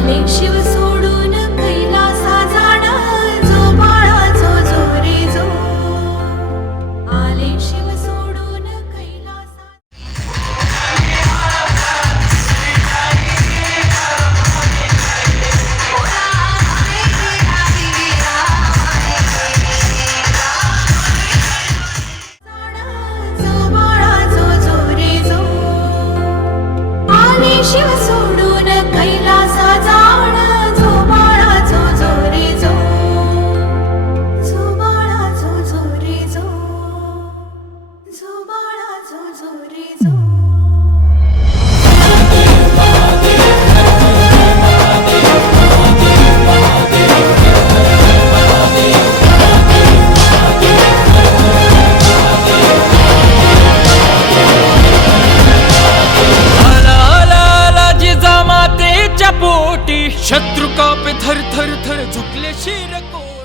Honey, she was so शत्रु का पे थर थर थर झुकले शिर को